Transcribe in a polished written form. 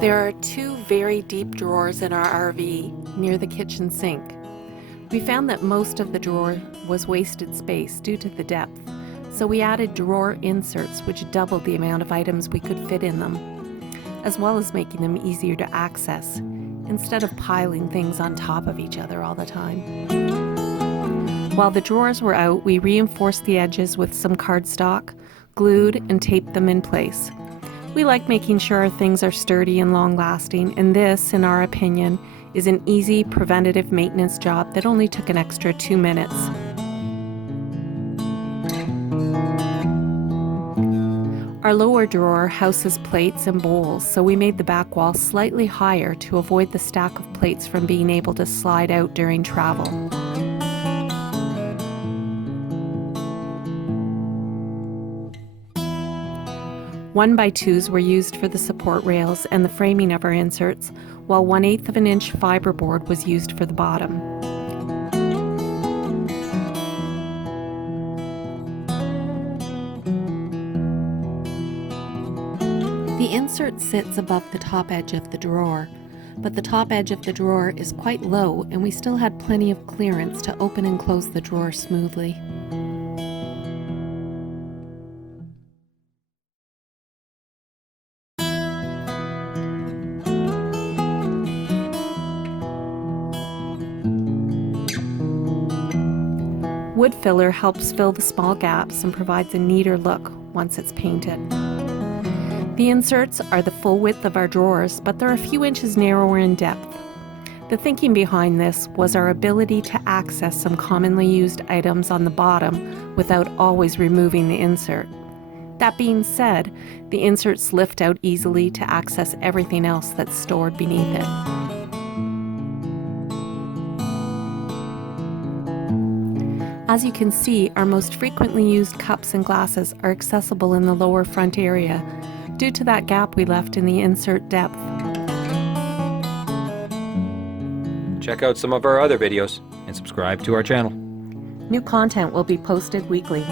There are two very deep drawers in our RV near the kitchen sink. We found that most of the drawer was wasted space due to the depth, so we added drawer inserts which doubled the amount of items we could fit in them, as well as making them easier to access, instead of piling things on top of each other all the time. While the drawers were out, we reinforced the edges with some cardstock, glued and taped them in place. We like making sure our things are sturdy and long-lasting, and this, in our opinion, is an easy preventative maintenance job that only took an extra 2 minutes. Our lower drawer houses plates and bowls, so we made the back wall slightly higher to avoid the stack of plates from being able to slide out during travel. 1x2s were used for the support rails and the framing of our inserts, while 1/8 of an inch fiberboard was used for the bottom. The insert sits above the top edge of the drawer, but the top edge of the drawer is quite low and we still had plenty of clearance to open and close the drawer smoothly. Wood filler helps fill the small gaps and provides a neater look once it's painted. The inserts are the full width of our drawers, but they're a few inches narrower in depth. The thinking behind this was our ability to access some commonly used items on the bottom without always removing the insert. That being said, the inserts lift out easily to access everything else that's stored beneath it. As you can see, our most frequently used cups and glasses are accessible in the lower front area due to that gap we left in the insert depth. Check out some of our other videos and subscribe to our channel. New content will be posted weekly.